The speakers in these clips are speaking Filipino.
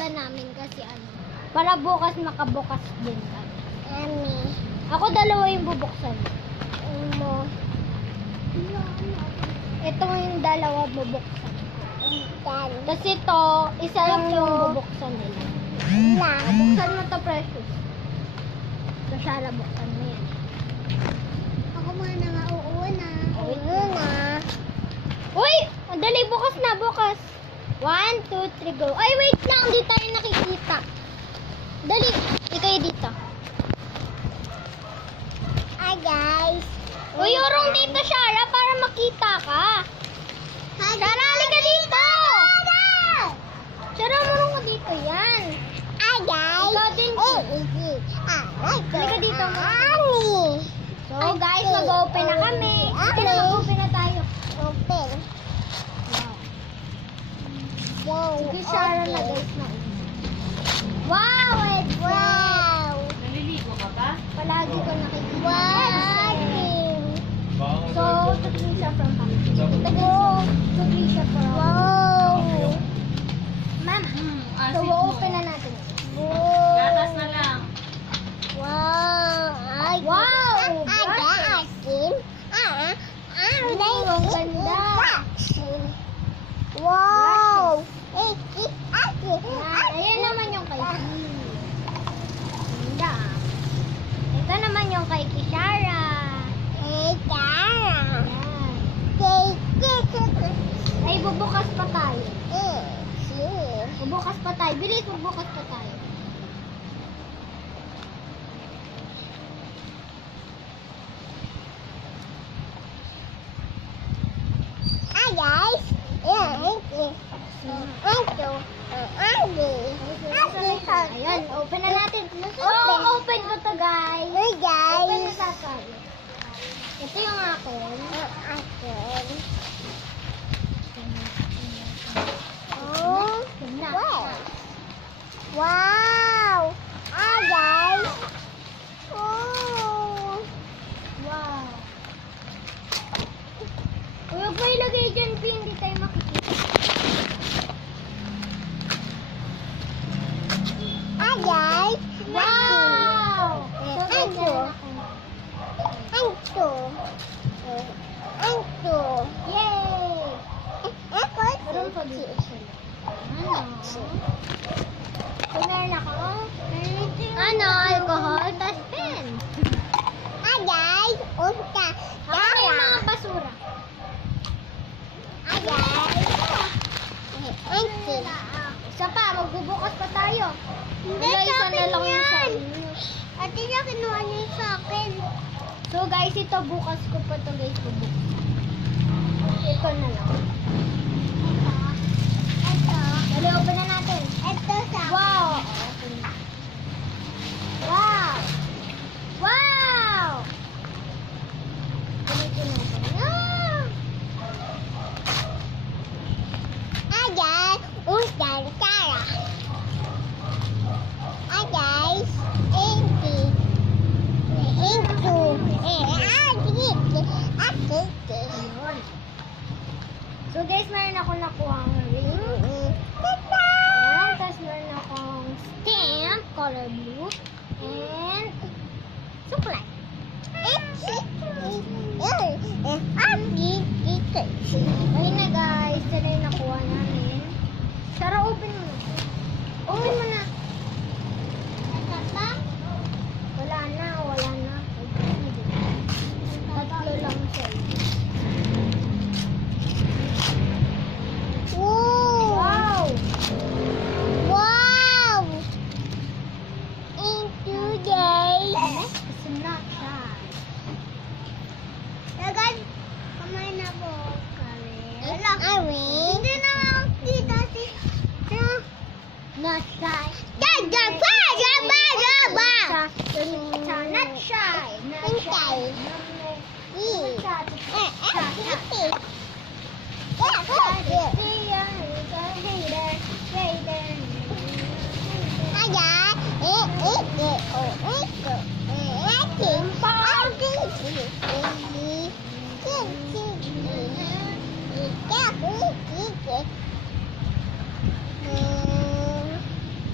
bubuksan namin kasi ano, para bukas makabukas din kami. Ako dalawa yung bubuksan. Mo. Ito yung dalawa bubuksan. Kasi ito, isa lang yung bubuksan nila. Buksan mo to, Precious. Ito siya, buksan mo yan. Ako muna nga uuna. Uy! Dali, bukas na, bukas. 1, 2, 3, go. Ay, wait lang, hindi tayo nakikita. Dali, ikaw dito. Hi, guys. Uy, urong dito, Shara, para makita ka. Shara, halika dito. Shara, urong ka dito, yan. Hi, guys. Ikaw din. Halika dito, Mami. So, guys, mag-open na kami. Mag-open na tayo. Open. Wow. Sige, Shara na, guys, na. Wow, it's wow. Naliligo ka ba? Palagi ko nakikita. Wow. So, tugin siya from tugin siya from. Wow. Ma'am, so open na natin. Gatas na lang. Wow. Wow. Asim. Ang ganda. Wow. Ayan naman yung kay Ganda. Ito naman yung kay Kishara. Ay, bubukas pa tayo. Bubukas pa tayo. Bilis, bubukas pa tayo. Hi, guys. Ayan, open na natin. Open ko to, guys. Hey, guys. Open na tayo. Ito yung akin. Oh, wow. Wow. Ah, guys. Oh. Wow. Huwag mo ilagay dyan, P. Hindi tayo makikita. Ah, guys. Wow. Yay! Meron pa dito sila. Meron ako. Alcohol, tas pen. Guys, ako yung mga basura. Isa pa, magbubukas pa tayo. Hindi, isa na lang yung sa inyo. Ate niya, kinuha niya yung sa akin. So guys, ito bukas ko pa ito guys. Ito na lang. Dali, open na natin. Ito sa wow! Wow! Wow! Dito natin. Guys, so guys, meron ako nakuhang ring. Tapos meron akong stamp, color blue. And suklay. Ayun na guys, ito na yung nakuha namin. Tara, open mo. Open mo na. Wala na. Tatlo lang siya. Wow! Wow! In 2 days. It's not shy. Agad, kamay na po kami. Hindi na kita si... Not shy. Not shy.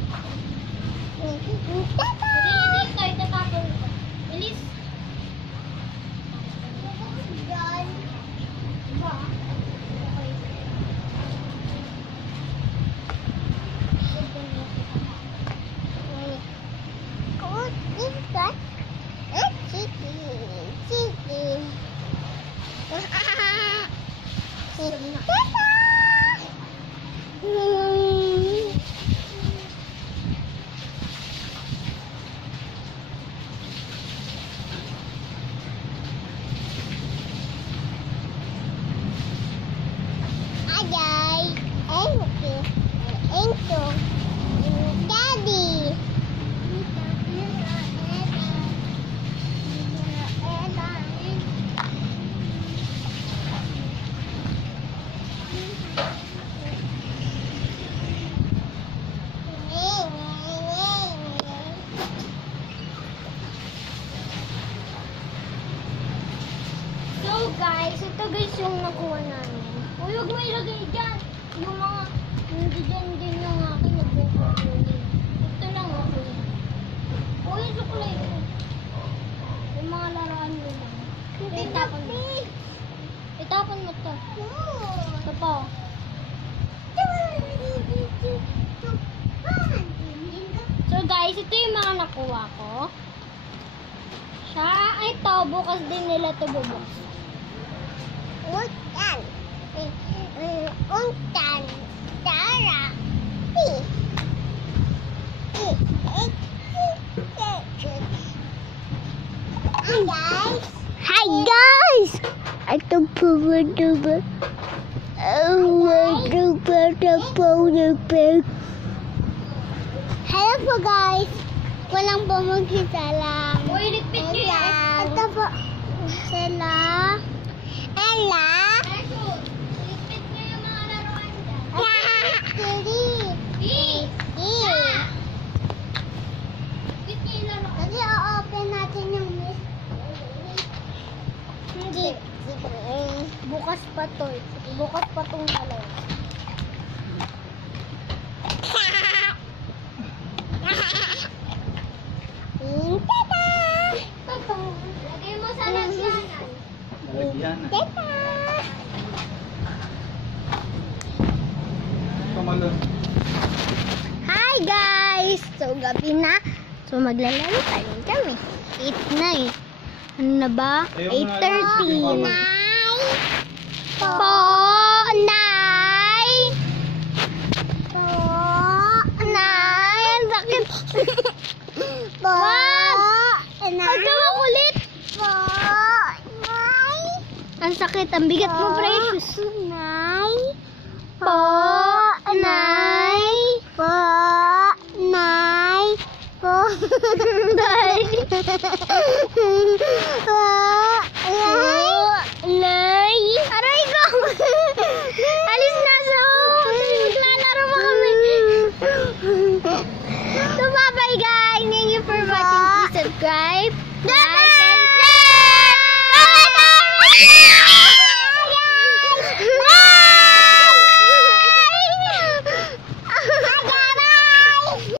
Hindi ito, itatapon ko. Bilis. Daddy. So guys, ito guys yung nakuha namin. Uy, huwag mo ilagay dyan. Yung mga, hindi dyan din yung akin nagbubukunin. Ito lang ako. Uy, ito kulay ko. Yung mga laruan mo lang. Itapon mo. Itapon mo ito. Ito pa. So guys, ito yung mga nakuha ko. Siya, ito, bukas din nila ito bubuksan. Untan. Untan. Tara. Hi guys. Hi guys. Ito po ba? Hello po guys. Walang bumagkita lang. Uy, ligpit nyo yan. Ito po. Sila. Ella. Ligpit nyo yung mga laruan dyan. Kiri. Ligpit nyo yung laruan. Kasi o-open natin yung mystery. Hindi. Bukas pa to. Bukas pa tong dalawa. Lagay mo sa lagyanan. Lagyanan. Teta! Pamalon. Hi guys! So gabi na. So maglalaro pa rin kami. 8 na eh. Ano na ba? 8:30. Nay! Po! Nay! Po! Nay! Ang sakit! Po! Huwag ka makulit! Po! Nay! Ang sakit. Ang bigat mo, Precious. Nay! Po! Nay! Po! Nay! Po! Nay! Po!